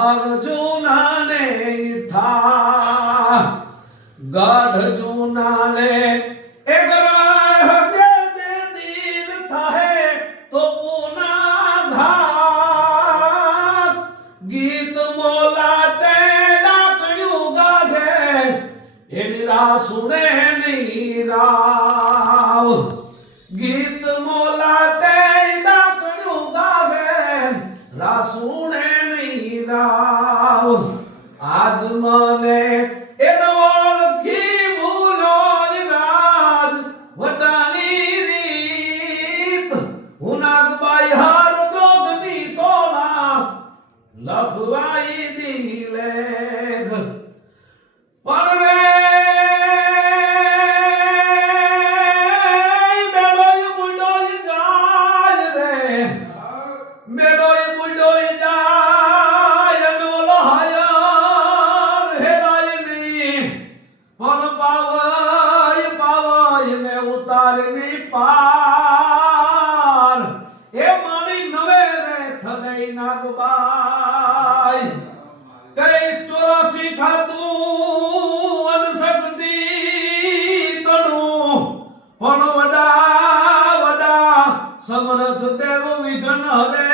થાર જોનાને થા ગાઢ જુનાલે ગીત બોલાતે ડાકણ્યું ગાજે એની રાહ સુને નહીં રાવ. ગીત મોલાતે આજ મને, એનો ઓળખી ભૂલો રાજ વટાની રીત. હું નાગબાઈ હાર જોગની તોલા, લખવાઈ દિલેખ પણ રે નાગબાઈ કઈશ ચોરાસી ખાતું અનશક્તિ તણું. પણ વડા વડા સમર્થ દેવ વિઘ્ન હરે.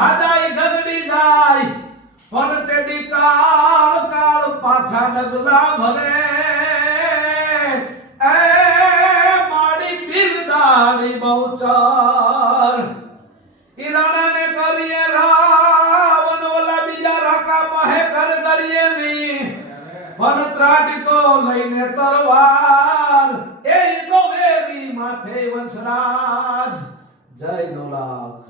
બોલતી ગરડી જાય. પણ તેથી કાળ કાળ પાછા ડગલા ભરે. એ માડી બિરદાડી બહુચર. ઈરાણાને કરીએ રાવણ, ઓલા બીજા રાકા પાહે ઘર કરીએ ની પણ ત્રાટકો લઈને તરવાર. એ તો વેરી માથે વંશરાજ. જય નોલાખ